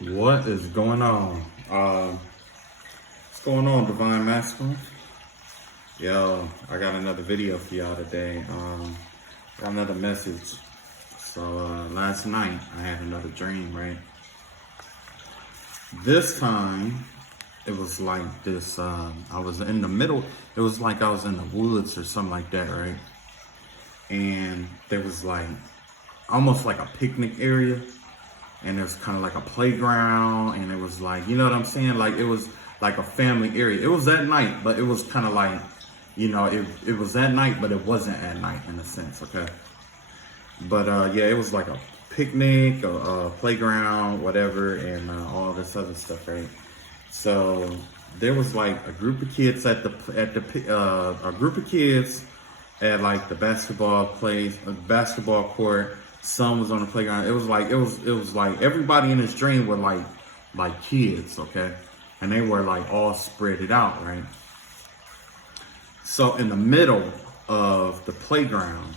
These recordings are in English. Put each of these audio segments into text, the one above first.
What is going on? What's going on, Divine Masculine? Yo, I got another video for y'all today. Got another message. So last night I had another dream, right? This time it was like this. I was in the middle. It was like I was in the woods or something like that, right? And there was like almost like a picnic area. And there's kind of like a playground, and it was like, you know what I'm saying? Like it was like a family area. It was at night, but it was kind of like, it was at night, but it wasn't at night in a sense, okay? But yeah, it was like a picnic, a playground, whatever, and all this other stuff, right? So there was like a group of kids a group of kids at like the basketball court. Some was on the playground. It was like everybody in this dream were like kids, okay? And they were like all spread it out, right? So in the middle of the playground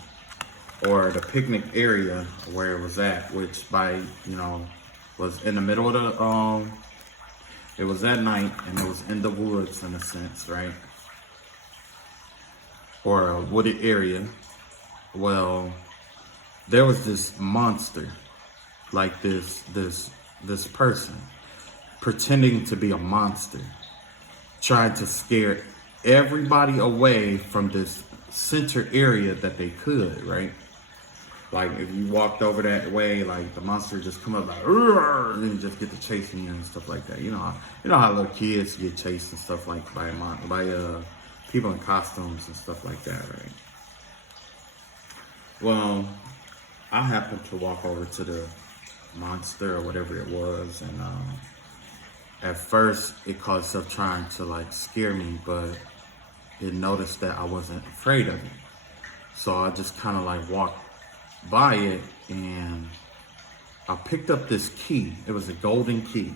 or the picnic area where it was at, which was in the middle of the it was at night and it was in the woods in a sense, right? Or a wooded area. Well, there was this monster, like this person pretending to be a monster, trying to scare everybody away from this center area that they could, right? Like if you walked over that way, like the monster would just come up like, and then just get to chasing you and stuff like that. You know how little kids get chased and stuff like by people in costumes and stuff like that, right? Well, I happened to walk over to the monster or whatever it was, and at first it caused itself trying to like scare me, but it noticed that I wasn't afraid of it. So I just kind of like walked by it, and I picked up this key. It was a golden key,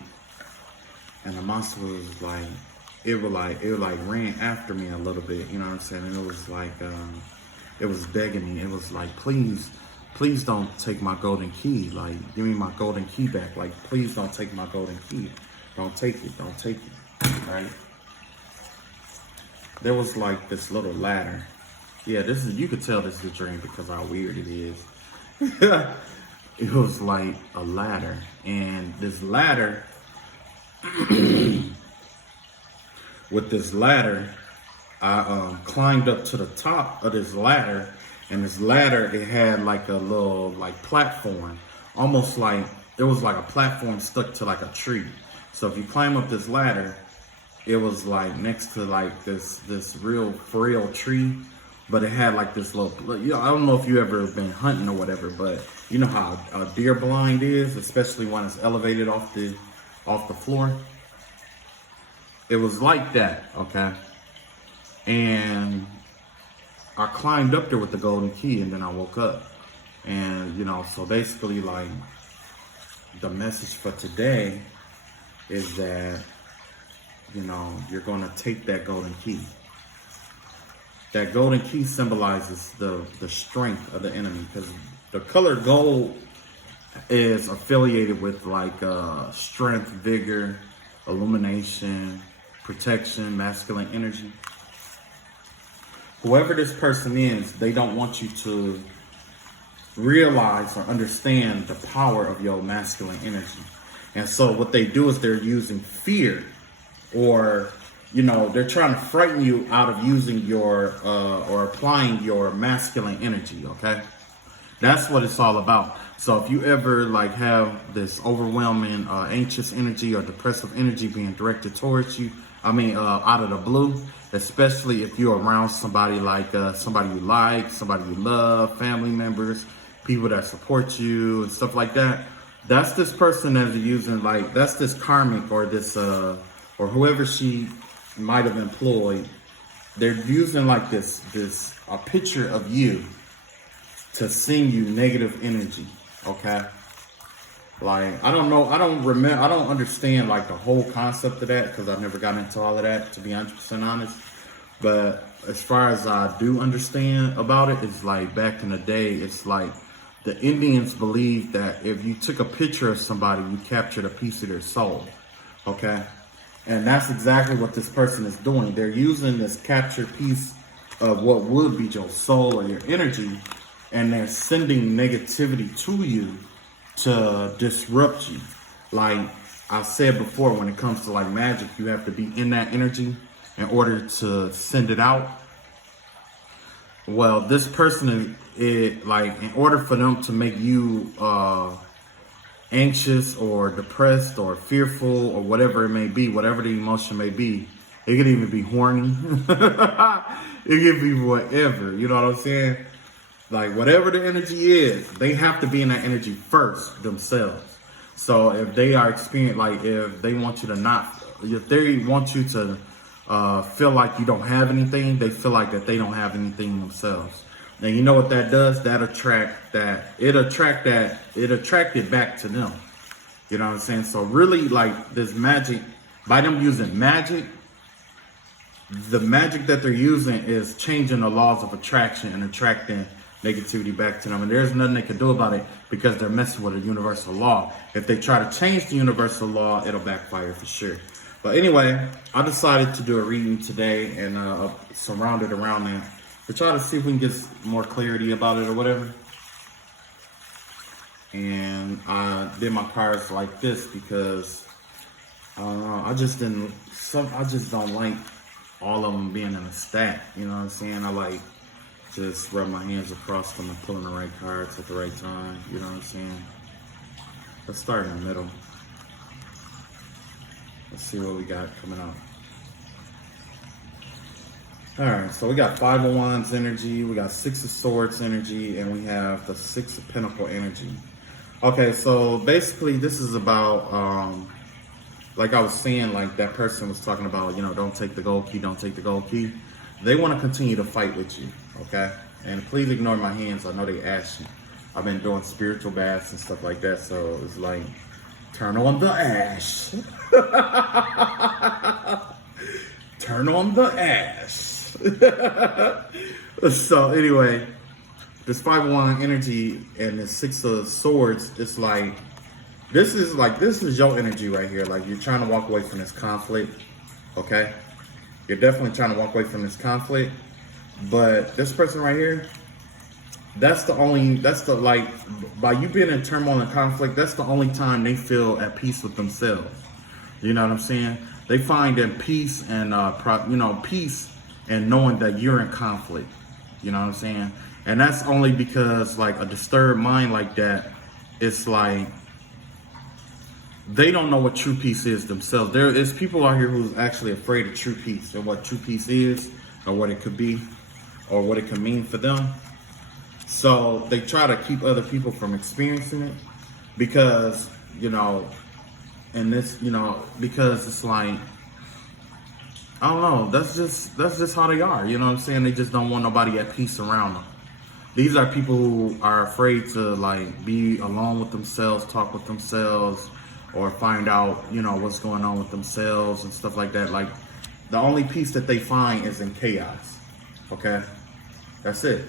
and the monster was like, it ran after me a little bit, you know what I'm saying? And it was like, it was begging me. It was like, please don't take my golden key. Like, give me my golden key back. Like, please don't take my golden key. Don't take it, right? There was like this little ladder. Yeah, you could tell this is a dream because how weird it is. It was like a ladder, and this ladder, with this ladder, I climbed up to the top of this ladder, and this ladder, it had like a little like platform, almost like it was like a platform stuck to like a tree. So if you climb up this ladder, it was like next to like this real frail tree, but it had like this little, I don't know if you ever been hunting or whatever, but you know how a deer blind is, especially when it's elevated off the floor. It was like that, okay? And I climbed up there with the golden key, and then I woke up. And, so basically, like, the message for today is that, you're going to take that golden key. That golden key symbolizes the strength of the enemy, because the color gold is affiliated with, like, strength, vigor, illumination, protection, masculine energy. Whoever this person is, they don't want you to realize or understand the power of your masculine energy. And so what they do is they're using fear, or, they're trying to frighten you out of using your, or applying your masculine energy, okay? That's what it's all about. So if you ever like have this overwhelming anxious energy or depressive energy being directed towards you, out of the blue, especially if you're around somebody like somebody you like, somebody you love, family members, people that support you and stuff like that. That's this person that is using, like, that's this karmic or this or whoever she might have employed. They're using like a picture of you to send you negative energy, okay? Like, I don't understand like the whole concept of that, because I never got into all of that, to be 100% honest. But as far as I do understand about it, it's like back in the day, it's like the Indians believe that if you took a picture of somebody, you captured a piece of their soul. Okay? And that's exactly what this person is doing. They're using this captured piece of what would be your soul or your energy, and they're sending negativity to you to disrupt you. Like I said before, when it comes to like magic, you have to be in that energy in order to send it out. Well, this person is like, in order for them to make you anxious or depressed or fearful or whatever it may be, whatever the emotion may be, it could even be horny. It could be whatever, you know what I'm saying? Like whatever the energy is, they have to be in that energy first themselves. So if they are experiencing, like if they want you to not, if they want you to feel like you don't have anything, they feel like that they don't have anything themselves. And you know what that does? That attract that, it attracted back to them. You know what I'm saying? So really, like this magic, by them using magic, the magic that they're using is changing the laws of attraction and attracting negativity back to them. And there's nothing they can do about it because they're messing with a universal law. If they try to change the universal law, it'll backfire for sure. But anyway, I decided to do a reading today and surround it around that. To try to see if we can get more clarity about it or whatever. And I did my cards like this because I just don't like all of them being in a stack. You know what I'm saying? I like just rub my hands across them and pulling the right cards at the right time. You know what I'm saying? Let's start in the middle. Let's see what we got coming up. All right, so we got 5 of Wands energy, we got 6 of Swords energy, and we have the 6 of Pentacle energy. Okay, so basically this is about, like I was saying, like that person was talking about, you know, don't take the gold key, don't take the gold key. They want to continue to fight with you, okay? And please ignore my hands, I know they ashy. I've been doing spiritual baths and stuff like that, so it's like, turn on the ash. Turn on the ash. So anyway, this 5 of Wands energy and this 6 of Swords, it's like this is your energy right here. Like you're trying to walk away from this conflict, okay? You're definitely trying to walk away from this conflict, but this person right here, that's the like, by you being in turmoil and conflict, that's the only time they feel at peace with themselves. You know what I'm saying? They find that peace and peace and knowing that you're in conflict. You know what I'm saying? And that's only because like a disturbed mind like that, it's like they don't know what true peace is themselves. There is people out here who's actually afraid of true peace and what true peace is or what it could be or what it could mean for them. So they try to keep other people from experiencing it because, you know, and this, you know, because it's like, I don't know, that's just how they are, you know what I'm saying? They just don't want nobody at peace around them. These are people who are afraid to like be alone with themselves, talk with themselves, or find out, you know, what's going on with themselves and stuff like that. Like the only peace that they find is in chaos, okay? That's it.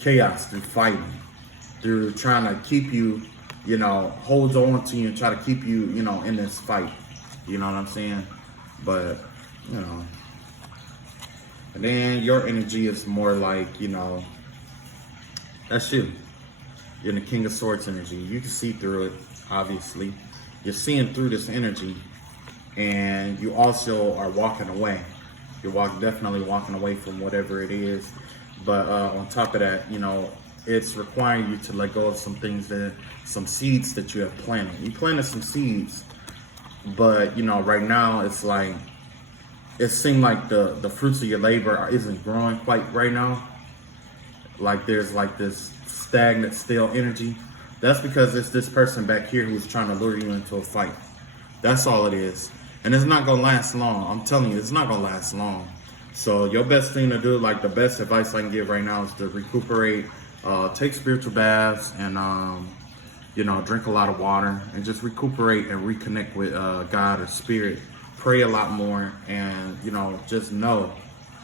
Chaos through fighting, through trying to keep you, you know, hold on to you and try to keep you, you know, in this fight. You know what I'm saying? But, you know, and then your energy is more like, you know, that's you. You're in the King of Swords energy. You can see through it, obviously. You're seeing through this energy, and you also are walking away. You're definitely walking away from whatever it is. But on top of that, you know, it's requiring you to let go of some things some seeds that you have planted. You planted some seeds, but, you know, right now it's like, it seems like the fruits of your labor isn't growing quite right now. Like there's like this stagnant, stale energy. That's because it's this person back here who's trying to lure you into a fight. That's all it is. And it's not gonna last long. I'm telling you, it's not gonna last long. So your best thing to do, like the best advice I can give right now is to recuperate, take spiritual baths and, you know, drink a lot of water and just recuperate and reconnect with God or spirit. Pray a lot more and, you know, just know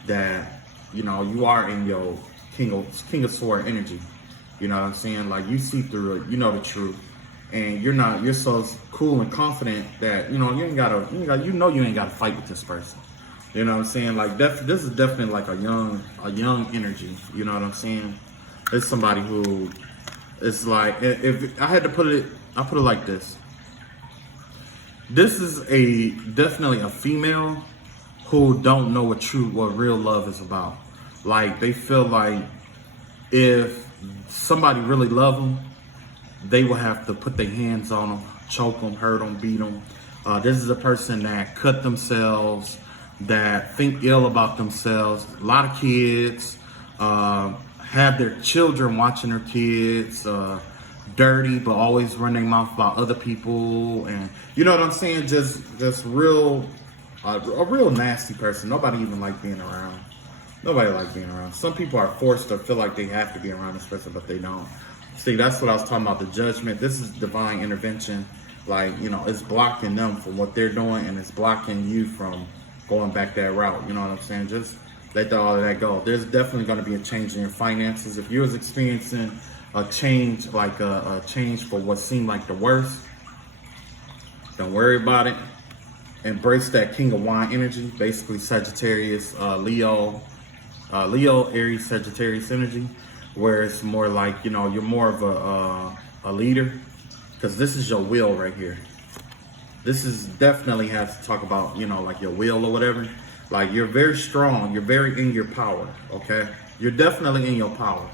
that, you know, you are in your King of Sword energy. You know what I'm saying? Like, you see through it, you know the truth. And you're so cool and confident that, you ain't gotta, you ain't gotta fight with this person. You know what I'm saying? Like, this is definitely like a young energy. You know what I'm saying? It's somebody who, it's like, if I had to I put it like this. This is definitely a female who don't know what real love is about. Like, they feel like if somebody really love them, they will have to put their hands on them, choke them, hurt them, beat them. This is a person that cut themselves, that think ill about themselves. A lot of kids have their children watching their kids dirty, but always run their mouth about other people, and you know what I'm saying? Just real, a real nasty person. Nobody even like being around. Nobody like being around. Some people are forced to feel like they have to be around this person, but they don't. See, that's what I was talking about, the judgment. This is divine intervention. Like, it's blocking them from what they're doing, and it's blocking you from going back that route. You know what I'm saying? Just let all of that go. There's definitely going to be a change in your finances. If you was experiencing a change, like a change for what seemed like the worst, don't worry about it. Embrace that King of Wine energy, basically Sagittarius, Leo, Aries, Sagittarius energy, where it's more like, you're more of a leader, because this is your will right here. This is definitely has to talk about, like your will or whatever. Like, you're very strong. You're very in your power, okay? You're definitely in your power.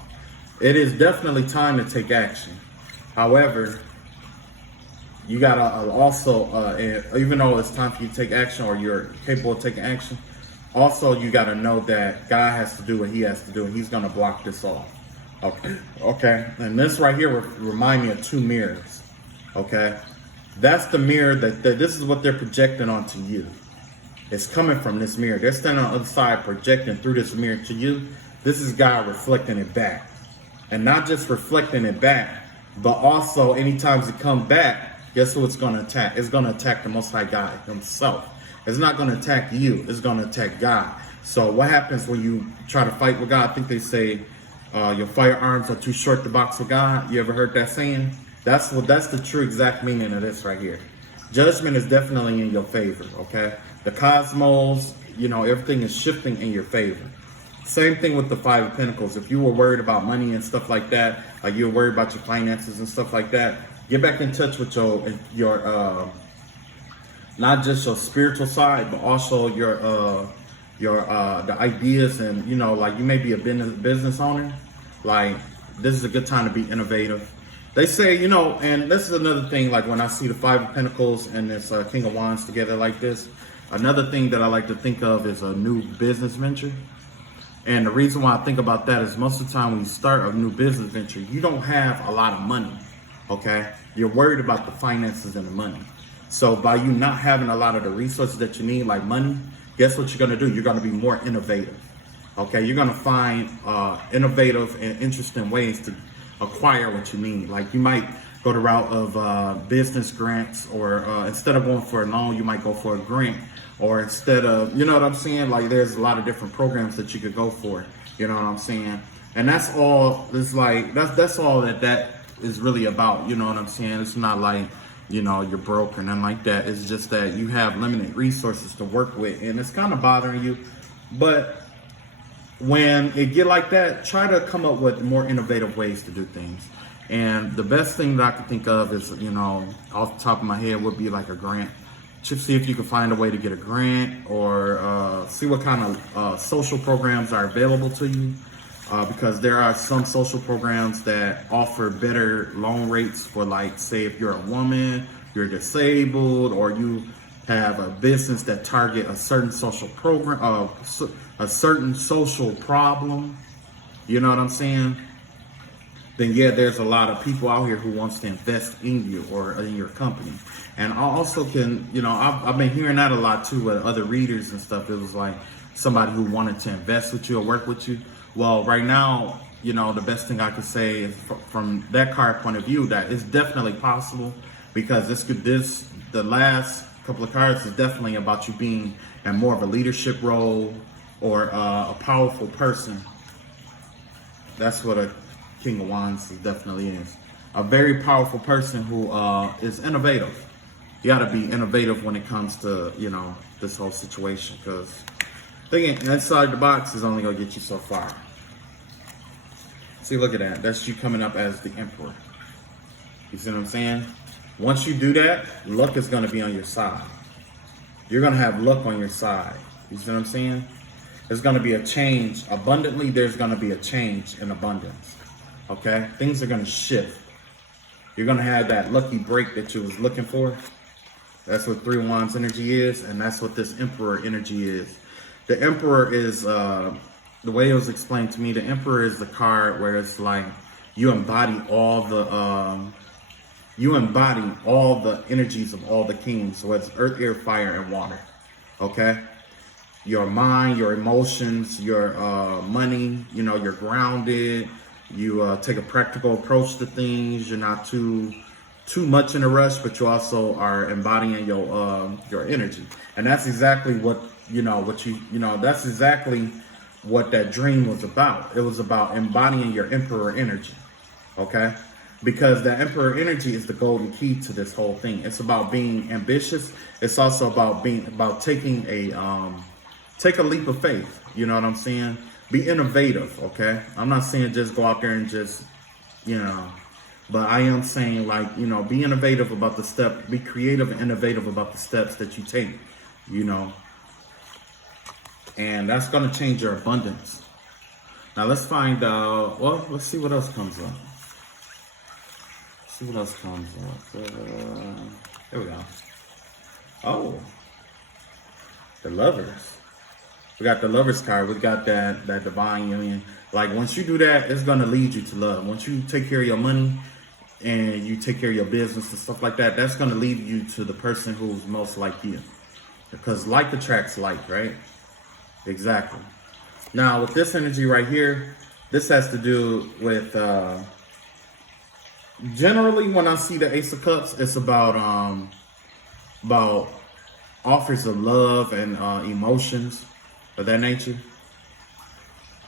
It is definitely time to take action. However, you gotta also, even though it's time for you to take action, or you're capable of taking action, also you gotta know that God has to do what he has to do, and he's gonna block this off. Okay. And this right here remind me of two mirrors. Okay. That's the mirror that this is what they're projecting onto you. It's coming from this mirror. They're standing on the other side projecting through this mirror to you. This is God reflecting it back. And not just reflecting it back, but also anytime it comes back, guess who it's going to attack? It's going to attack the Most High God himself. It's not going to attack you. It's going to attack God. So what happens when you try to fight with God? I think they say your firearms are too short to box with God. You ever heard that saying? That's the true exact meaning of this right here. Judgment is definitely in your favor, okay? The cosmos, everything is shifting in your favor. Same thing with the Five of Pentacles. If you were worried about money and stuff like that, like you were worried about your finances and stuff like that, get back in touch with your not just your spiritual side, but also your the ideas, and like you may be a business owner. Like, this is a good time to be innovative. They say, and this is another thing, like when I see the Five of Pentacles and this King of Wands together like this, another thing that I like to think of is a new business venture. And the reason why I think about that is most of the time when you start a new business venture, you don't have a lot of money, okay? You're worried about the finances and the money. So by you not having a lot of the resources that you need, like money, guess what you're gonna do? You're gonna be more innovative, okay? You're gonna find innovative and interesting ways to acquire what you need. Like, you might go the route of business grants, or instead of going for a loan, you might go for a grant. Or instead of, you know what I'm saying? Like, there's a lot of different programs that you could go for. You know what I'm saying? And that's all. It's like that's all that is really about. You know what I'm saying? It's not like, you're broke or nothing like that. It's just that you have limited resources to work with, and it's kind of bothering you. But when it get like that, try to come up with more innovative ways to do things. And the best thing that I can think of is, off the top of my head, would be like a grant. Just see if you can find a way to get a grant, or see what kind of social programs are available to you, because there are some social programs that offer better loan rates for, like, say if you're a woman, you're disabled, or you have a business that target a certain social program, a certain social problem, you know what I'm saying? Then yeah, there's a lot of people out here who wants to invest in you or in your company. And I also can, I've been hearing that a lot too with other readers and stuff. It was like somebody who wanted to invest with you or work with you. Well, right now, the best thing I could say is from that card point of view, that it's definitely possible, because the last couple of cards is definitely about you being in more of a leadership role, or a powerful person. That's what a King of Wands. He definitely is a very powerful person who is innovative. You got to be innovative when it comes to, you know, this whole situation, because thinking inside the box is only going to get you so far. See, look at that. That's you coming up as the Emperor. You see what I'm saying? Once you do that, luck is going to be on your side. You're going to have luck on your side. You see what I'm saying? There's going to be a change. Abundantly, there's going to be a change in abundance. Okay? Things are going to shift. You're going to have that lucky break that you was looking for. That's what Three of Wands energy is, and that's what this Emperor energy is. The Emperor is, the way it was explained to me, the Emperor is the card where it's like you embody all the energies of all the kings. So it's earth, air, fire, and water. Okay? Your mind, your emotions, your money, you know, you're grounded. You take a practical approach to things. You're not too much in a rush, but you also are embodying your energy. And that's exactly what, that's exactly what that dream was about. It was about embodying your Emperor energy. Okay? Because the Emperor energy is the golden key to this whole thing. It's about being ambitious. It's also about taking take a leap of faith. You know what I'm saying? Be innovative, okay? I'm not saying just go out there and just, but I am saying, like, be innovative about the step, be creative and innovative about the steps that you take, and that's going to change your abundance. Now let's find out, let's see what else comes up. See what else comes up. There we go. Oh, the Lovers. We got the Lovers card. We got that divine union. Like, once you do that, it's going to lead you to love. Once you take care of your money and you take care of your business and stuff like that, that's going to lead you to the person who's most like you. Because like attracts like, right? Exactly. Now, with this energy right here, this has to do with, generally when I see the Ace of Cups, it's about offers of love and emotions of that nature.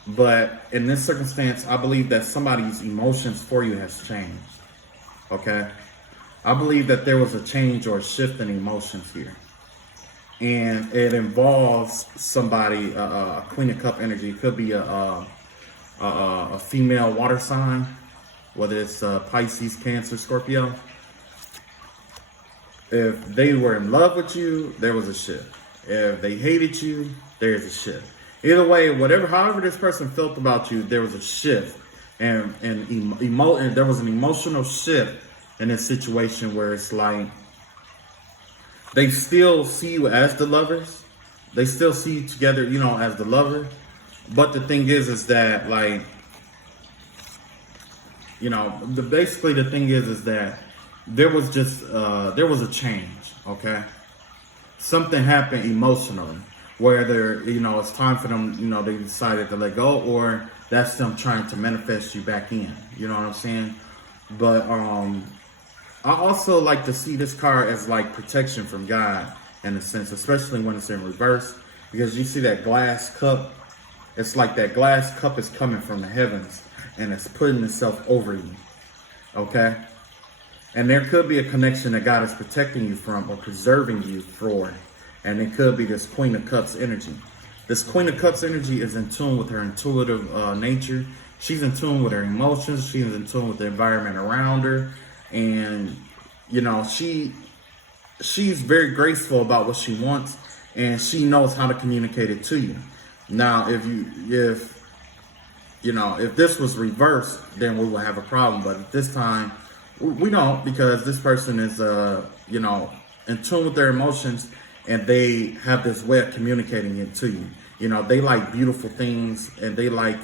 But in this circumstance, I believe that somebody's emotions for you has changed. Okay? I believe that there was a change or a shift in emotions here. And it involves somebody, a Queen of Cup energy. It could be a female water sign, whether it's Pisces, Cancer, Scorpio. If they were in love with you, there was a shift. If they hated you, there's a shift. Either way, however this person felt about you, there was a shift, and there was an emotional shift in this situation where it's like they still see you as the lovers, they still see you together, as the lover. But the thing is that, like, basically the thing is that there was a change. Okay, something happened emotionally. Whether, it's time for them, they decided to let go, or that's them trying to manifest you back in. You know what I'm saying? But I also like to see this card as like protection from God in a sense, especially when it's in reverse, because you see that glass cup. It's like that glass cup is coming from the heavens and it's putting itself over you. Okay? And there could be a connection that God is protecting you from or preserving you for. And it could be this Queen of Cups energy. This Queen of Cups energy is in tune with her intuitive nature. She's in tune with her emotions. She's in tune with the environment around her. And, she's very graceful about what she wants. And she knows how to communicate it to you. Now, if this was reversed, then we would have a problem. But at this time, we don't, because this person is, in tune with their emotions. And they have this way of communicating it to you. They like beautiful things, and they like,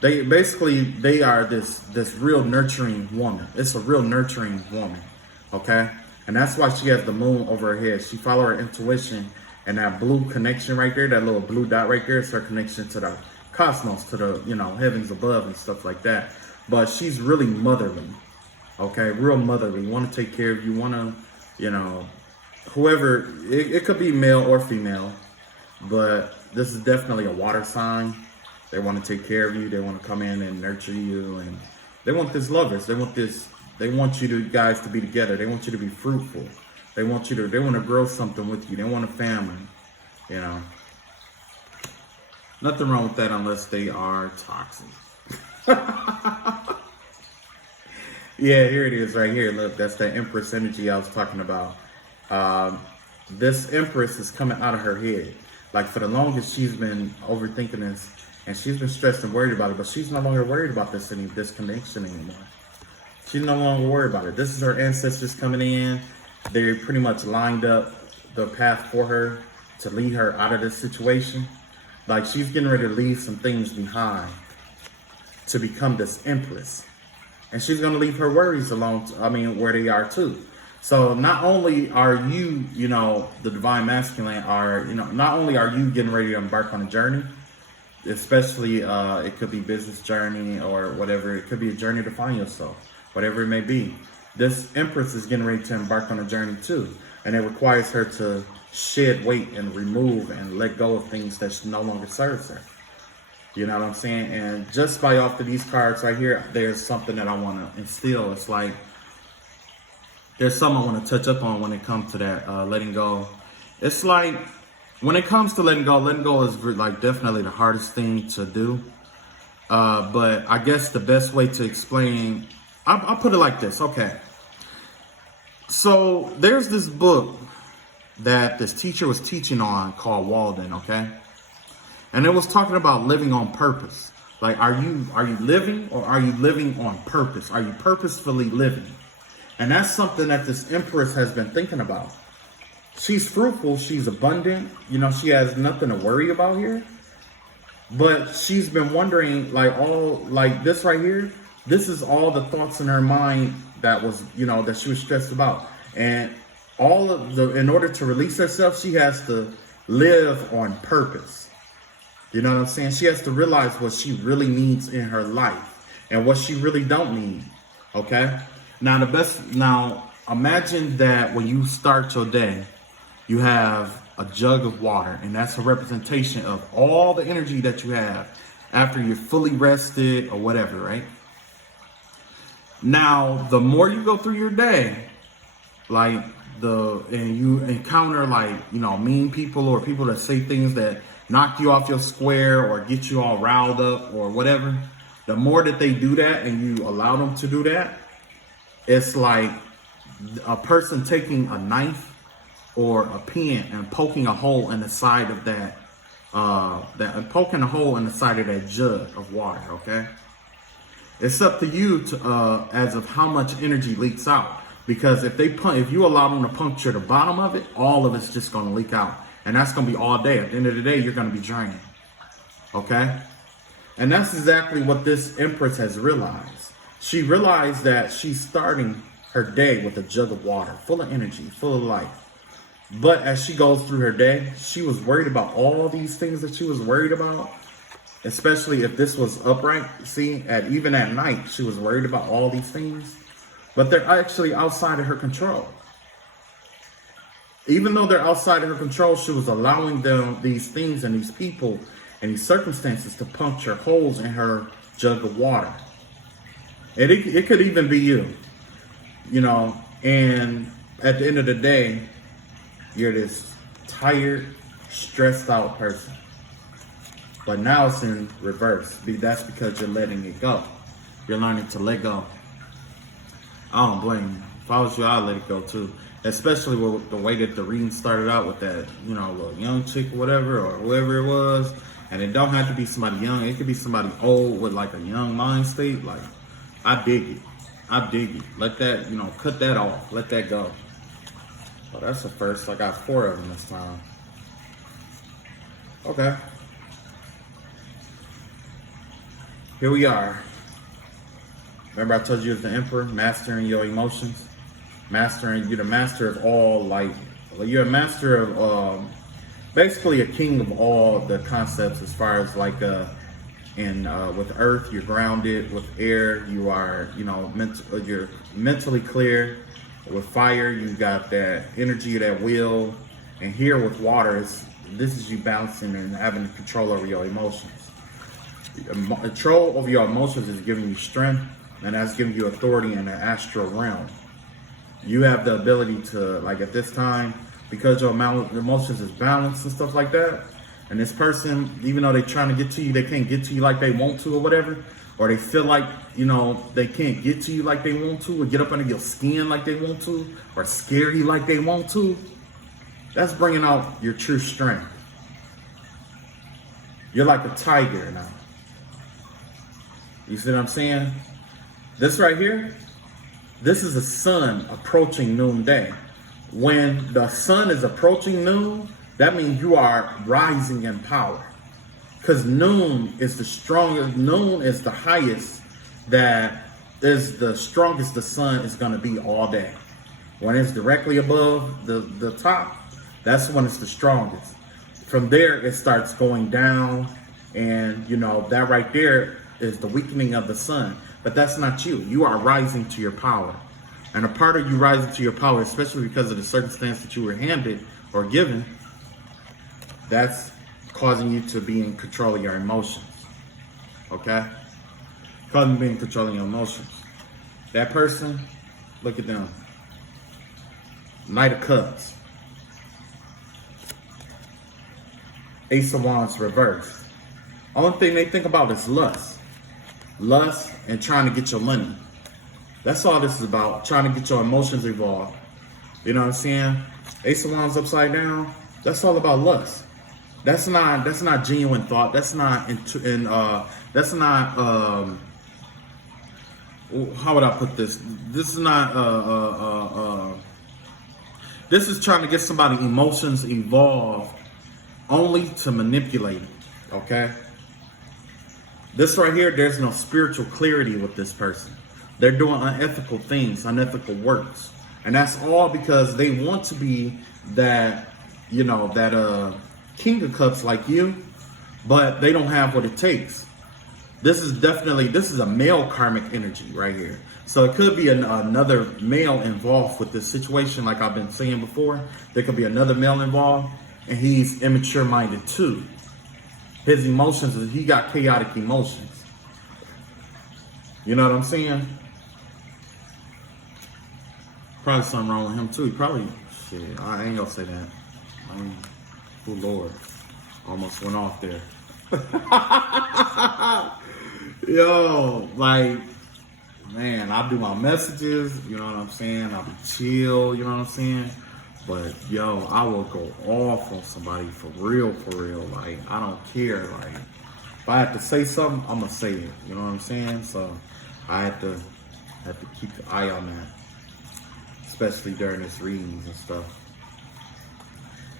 they are this real nurturing woman. It's a real nurturing woman, okay? And that's why she has the moon over her head. She follows her intuition, and that blue connection right there, that little blue dot right there, is her connection to the cosmos, to the, heavens above and stuff like that. But she's really motherly, okay? Real motherly. Want to take care of you, want to, whoever, it could be male or female, but this is definitely a water sign. They want to take care of you. They want to come in and nurture you, and they want this lovers. They want this. They want you guys to be together. They want you to be fruitful. They want to grow something with you. They want a family. You know, nothing wrong with that unless they are toxic. Yeah, here it is right here. Look, that's the Empress energy I was talking about. This Empress is coming out of her head. Like, for the longest, she's been overthinking this, and she's been stressed and worried about it, but she's no longer worried about this connection anymore. She's no longer worried about it. This is her ancestors coming in. They pretty much lined up the path for her to lead her out of this situation. Like, she's getting ready to leave some things behind to become this Empress. And she's going to leave her worries alone, where they are too. So not only are you, the divine masculine not only are you getting ready to embark on a journey, especially it could be business journey or whatever. It could be a journey to find yourself, whatever it may be. This Empress is getting ready to embark on a journey too. And it requires her to shed weight and remove and let go of things that no longer serves her. You know what I'm saying? And just by off of these cards right here, there's something that I want to instill. It's like, there's something I want to touch up on when it comes to that letting go. It's like, when it comes to letting go is like definitely the hardest thing to do. But I guess the best way to explain, I'll put it like this. Okay. So there's this book that this teacher was teaching on called Walden. Okay. And it was talking about living on purpose. Like, are you living, or are you living on purpose? Are you purposefully living? And that's something that this Empress has been thinking about. She's fruitful. She's abundant. She has nothing to worry about here. But she's been wondering, like this right here, this is all the thoughts in her mind that was, that she was stressed about. And in order to release herself, she has to live on purpose. You know what I'm saying? She has to realize what she really needs in her life and what she really don't need. Okay? Now imagine that when you start your day, you have a jug of water, and that's a representation of all the energy that you have after you're fully rested or whatever, right? Now, the more you go through your day, and you encounter mean people or people that say things that knock you off your square or get you all riled up or whatever, the more that they do that and you allow them to do that, it's like a person taking a knife or a pen and poking a hole in the side of that jug of water. Okay, it's up to you to as of how much energy leaks out, because if you allow them to puncture the bottom of it, all of it's just going to leak out. And that's going to be all day. At the end of the day, you're going to be drained. Okay? And that's exactly what this Empress has realized. She realized that she's starting her day with a jug of water, full of energy, full of life. But as she goes through her day, she was worried about all these things that she was worried about, especially if this was upright. See, even at night, she was worried about all these things. But they're actually outside of her control. Even though they're outside of her control, she was allowing these things and these people and these circumstances to puncture holes in her jug of water. And it could even be you, and at the end of the day, you're this tired, stressed out person. But now it's in reverse. That's because you're letting it go. You're learning to let go. I don't blame you. If I was you, I'd let it go too. Especially with the way that the reading started out with that, little young chick or whatever, or whoever it was. And it don't have to be somebody young. It could be somebody old with like a young mind state. Like, I dig it. Let that, cut that off. Let that go. Oh, that's the first. I got 4 of them this time. Okay. Here we are. Remember I told you it's the Emperor, mastering your emotions? You're the master of all, you're a master of, basically a king of all the concepts as far as with earth, you're grounded. With air, you are, you're mentally clear. With fire, you got that energy, that will. And here with water, this is you balancing and having control over your emotions. Control over your emotions is giving you strength, and that's giving you authority in the astral realm. You have the ability to, like at this time, because your emotions is balanced and stuff like that, and this person, even though they're trying to get to you, they can't get to you like they want to or whatever, or they feel like, you know, they can't get to you like they want to, or get up under your skin like they want to, or scare you like they want to. That's bringing out your true strength. You're like a tiger now. You see what I'm saying? This right here, this is the sun approaching noonday. When the sun is approaching noon, that means you are rising in power. Because noon is the strongest, noon is the highest, that is the strongest the sun is going to be all day. When it's directly above the top, that's when it's the strongest. From there, it starts going down, and you know, that right there is the weakening of the sun. But that's not you. You are rising to your power. And a part of you rising to your power, especially because of the circumstance that you were handed or given, that's causing you to be in control of your emotions. Okay? Causing you to be in control of your emotions. That person, look at them. Knight of Cups. Ace of Wands reversed. Only thing they think about is lust. Lust and trying to get your money. That's all this is about. Trying to get your emotions involved. You know what I'm saying? Ace of Wands upside down. That's all about lust. That's not genuine thought. That's not that's not how would I put this? This is not this is trying to get somebody emotions involved only to manipulate it. Okay? This right here, there's no spiritual clarity with this person. They're doing unethical things, unethical works. And that's all because they want to be that, you know, that King of Cups like you, but they don't have what it takes. This is a male karmic energy right here. So it could be another male involved with this situation, like I've been saying before. There could be another male involved, and he's immature minded too. His emotions, he got chaotic emotions. You know what I'm saying? Probably something wrong with him too. He probably, shit, I ain't gonna say that. Oh Lord, almost went off there. Yo, like, man, I do my messages, you know what I'm saying? I'll be chill, you know what I'm saying? But yo, I will go off on somebody for real. Like, I don't care. Like, if I have to say something, I'm gonna say it. You know what I'm saying? So I have to keep the eye on that, especially during this readings and stuff.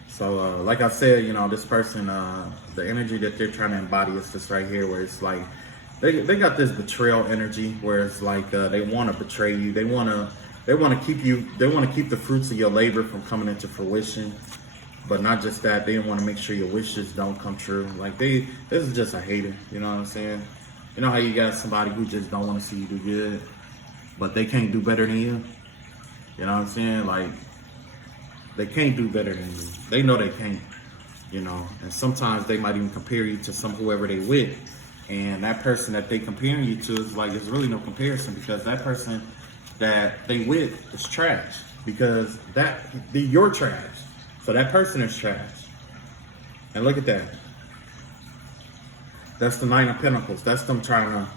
So like I said, you know, this person, the energy that they're trying to embody is this right here, where it's like they got this betrayal energy, where it's like they want to betray you. They want to keep you. They want to keep the fruits of your labor from coming into fruition. But not just that, they want to make sure your wishes don't come true. Like this is just a hater. You know what I'm saying? You know how you got somebody who just don't want to see you do good, but they can't do better than you. You know what I'm saying? Like, they can't do better than you. They know they can't. You know, and sometimes they might even compare you to whoever they with, and that person that they comparing you to is like, there's really no comparison, because that person that they with is trash, because you're trash. So that person is trash. And look at that. That's the Nine of Pentacles. That's them trying to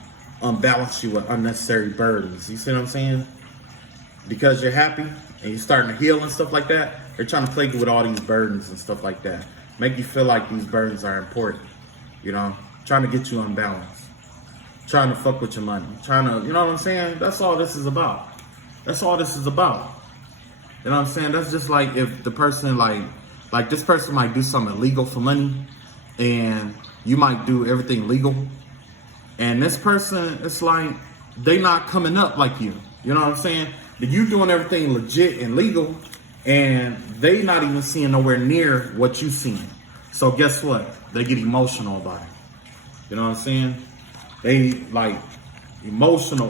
unbalance you with unnecessary burdens. You see what I'm saying? Because you're happy and you're starting to heal and stuff like that, they're trying to plague you with all these burdens and stuff like that. Make you feel like these burdens are important. You know? Trying to get you unbalanced. Trying to fuck with your money. Trying to, you know what I'm saying? That's all this is about. That's all this is about. You know what I'm saying? That's just like if the person, like this person might do something illegal for money, and you might do everything legal. And this person, it's like they not coming up like you. You know what I'm saying? You doing everything legit and legal, and they not even seeing nowhere near what you seeing. So guess what? They get emotional about it. You know what I'm saying? They like emotional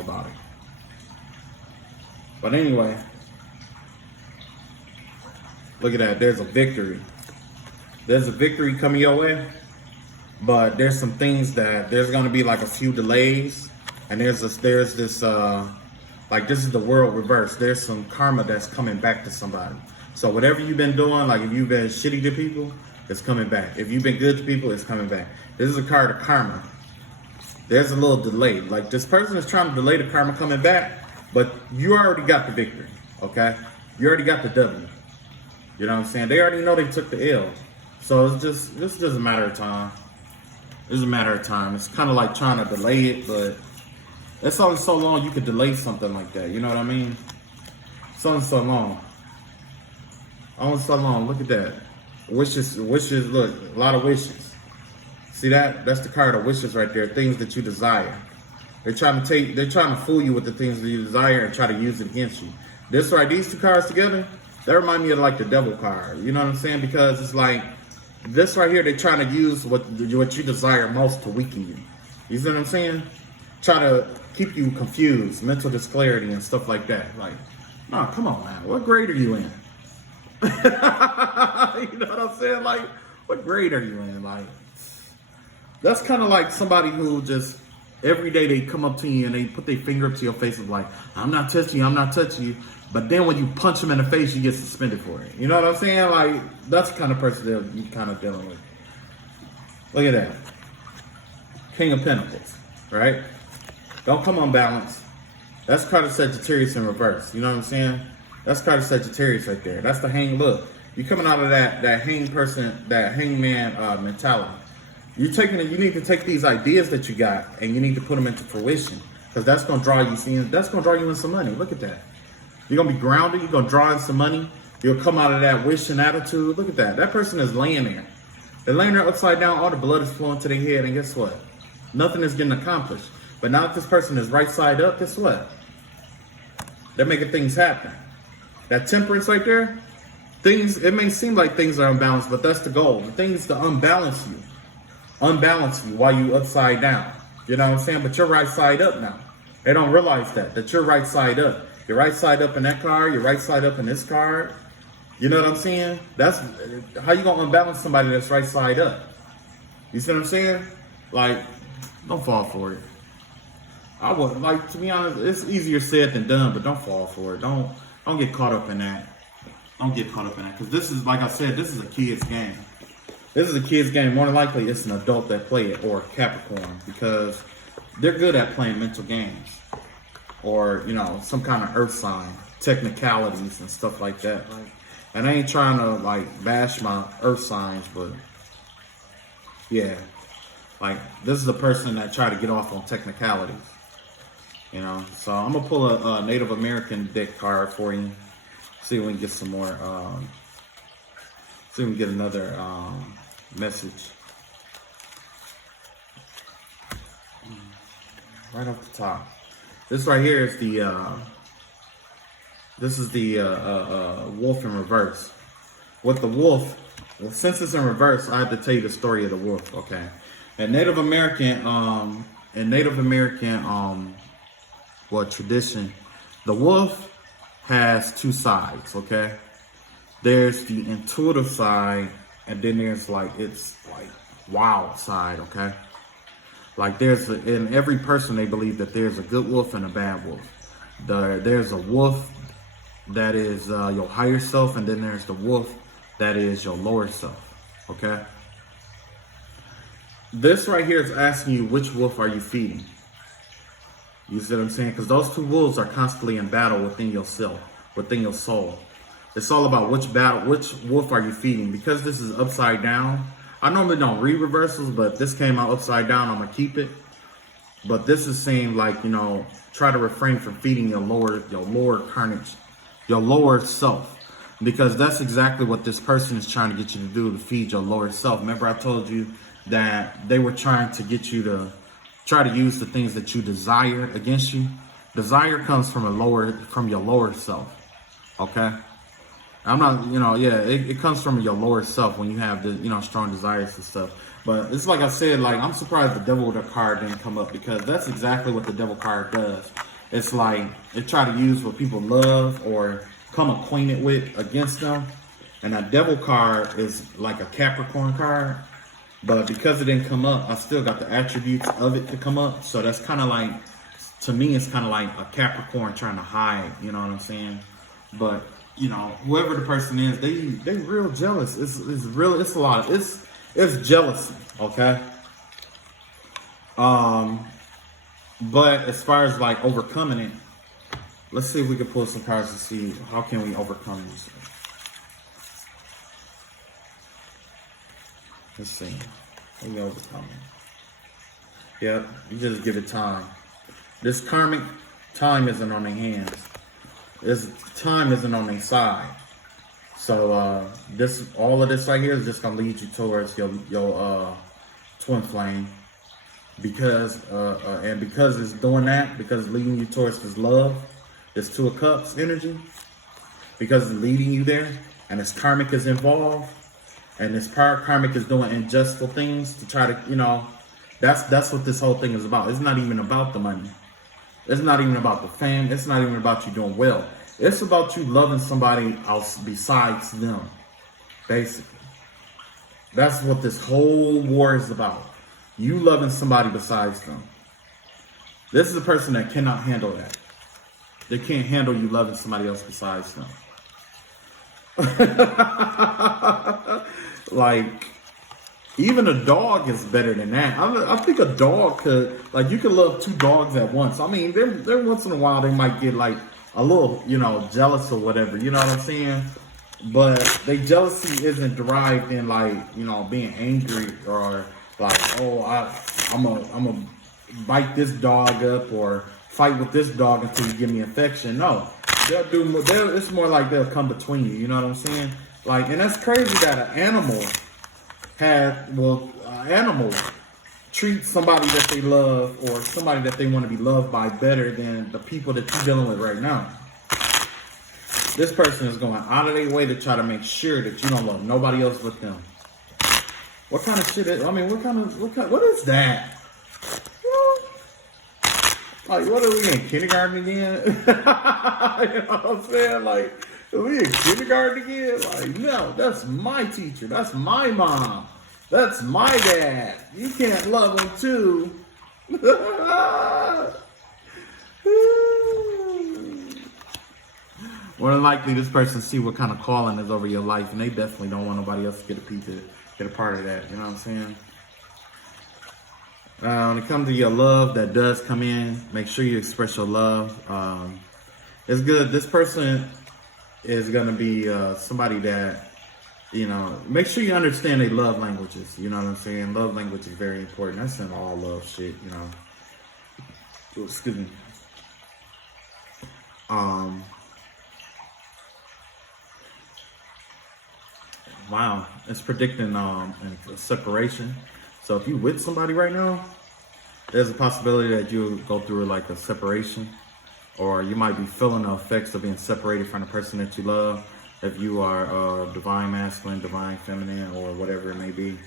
about it. But anyway, look at that. There's a victory. There's a victory coming your way. but there's some things that there's gonna be like a few delays, and there's this like this is the world reverse. There's some karma that's coming back to somebody. So whatever you've been doing, like if you've been shitty to people, it's coming back. If you've been good to people, it's coming back. This is a card of karma. There's a little delay. Like this person is trying to delay the karma coming back, but you already got the victory, okay? You already got the W. You know what I'm saying? They already know they took the L. So it's just a matter of time. It's a matter of time. It's kind of like trying to delay it, but it's only so long you could delay something like that. You know what I mean? It's only so long. Only so long. Look at that. Wishes, look, a lot of wishes. See that? That's the card of wishes right there. Things that you desire. They're trying to fool you with the things that you desire and try to use it against you. This right, these two cards together, that remind me of like the devil card. You know what I'm saying? Because it's like, this right here, they're trying to use what you desire most to weaken you. You see what I'm saying? Try to keep you confused, mental disclarity and stuff like that. Like, no, come on, man. What grade are you in? You know what I'm saying? Like, what grade are you in? Like, that's kind of like somebody who just every day they come up to you and they put their finger up to your face and like, I'm not touching you, I'm not touching you. But then when you punch them in the face, you get suspended for it. You know what I'm saying? Like, that's the kind of person that you're kind of dealing with. Look at that. King of Pentacles, right? Don't come unbalanced. That's card of Sagittarius in reverse. You know what I'm saying? That's card of Sagittarius right there. That's the hang look. You're coming out of that hang person, that hangman mentality. You need to take these ideas that you got and you need to put them into fruition, because that's gonna draw you. That's gonna draw you in some money. Look at that. You're gonna be grounded. You're gonna draw in some money. You'll come out of that wishing attitude. Look at that. That person is laying there. They're laying there upside down. All the blood is flowing to their head, and guess what? Nothing is getting accomplished. But now that this person is right side up, guess what? They're making things happen. That temperance right there, it may seem like things are unbalanced, but that's the goal. The thing is to unbalance you while you upside down. You know what I'm saying? But you're right side up now. They don't realize that you're right side up. You're right side up in that card. You're right side up in this card. You know what I'm saying? That's how you gonna unbalance somebody that's right side up. You see what I'm saying? Like, don't fall for it. I would like, to be honest, it's easier said than done, but don't fall for it. Don't get caught up in that. Don't get caught up in that, because this is, like I said, this is a kid's game. This is a kid's game. More than likely, it's an adult that play it, or a Capricorn, because they're good at playing mental games, or some kind of earth sign technicalities and stuff like that. Like, and I ain't trying to like bash my earth signs, but yeah, like this is a person that try to get off on technicalities. So I'm gonna pull a Native American deck card for you. See if we can get some more. See if we can get another message. Right off the top. This right here is the wolf in reverse. With the wolf, well, since it's in reverse, I have to tell you the story of the wolf. Okay, in Native American tradition, the wolf has two sides. Okay, there's the intuitive side, and then there's it's wild side. Okay. Like in every person, they believe that there's a good wolf and a bad wolf. There's a wolf that is your higher self, and then there's the wolf that is your lower self. Okay. This right here is asking you, which wolf are you feeding? You see what I'm saying? Because those two wolves are constantly in battle within yourself, within your soul. It's all about which wolf are you feeding. Because this is upside down. I normally don't read reversals, but this came out upside down. I'm gonna keep it. But this is saying try to refrain from feeding your lower carnage, your lower self, because that's exactly what this person is trying to get you to do, to feed your lower self. Remember, I told you that they were trying to get you to try to use the things that you desire against you. Desire comes from your lower self. Okay. I'm not, it comes from your lower self when you have the, strong desires and stuff. But it's like I said, I'm surprised the devil card didn't come up, because that's exactly what the devil card does. It's like it try to use what people love or come acquainted with against them. And that devil card is like a Capricorn card. But because it didn't come up, I still got the attributes of it to come up. So that's kind of like, to me, it's kind of like a Capricorn trying to hide. You know what I'm saying? But you know, whoever the person is, they real jealous. It's real. It's a lot of it's jealousy. Okay. But as far as like overcoming it, let's see if we can pull some cards to see how can we overcome this. Let's see. How we overcome it. Yep, you just give it time. This karmic time isn't on their hands. This time isn't on their side. So all of this right here is just gonna lead you towards your twin flame. Because it's doing that, because it's leading you towards this love, this Two of Cups energy, because it's leading you there, and this karmic is involved, and this karmic is doing unjust things to try to, you know, that's what this whole thing is about. It's not even about the money. It's not even about the fame. It's not even about you doing well. It's about you loving somebody else besides them, basically. That's what this whole war is about. You loving somebody besides them. This is a person that cannot handle that. They can't handle you loving somebody else besides them. Like, even a dog is better than that. I think a dog could, like, you could love two dogs at once. I mean, they're once in a while they might get like a little, you know, jealous or whatever. You know what I'm saying? But their jealousy isn't derived in like, you know, being angry or like, oh, I'm a bite this dog up or fight with this dog until you give me affection. No, it's more like they'll come between you. You know what I'm saying? Like, and that's crazy that an animal treat somebody that they love or somebody that they want to be loved by better than the people that you're dealing with right now. This person is going out of their way to try to make sure that you don't love nobody else but them. What kind of shit is, I mean, what is that? Like, what are we in kindergarten again? You know what I'm saying? Like, are we in kindergarten again? Like, no, that's my teacher. That's my mom. That's my dad. You can't love them too. More than likely, this person see what kind of calling is over your life, and they definitely don't want nobody else to get a piece of it. Get a part of that, you know what I'm saying? When it comes to your love that does come in, make sure you express your love. It's good. This person is going to be somebody that, you know, make sure you understand their love languages. You know what I'm saying? Love language is very important. That's in all love shit, you know. Excuse me. Wow, it's predicting a separation. So if you with somebody right now, there's a possibility that you'll go through like a separation, or you might be feeling the effects of being separated from the person that you love. If you are divine masculine, divine feminine, or whatever it may be.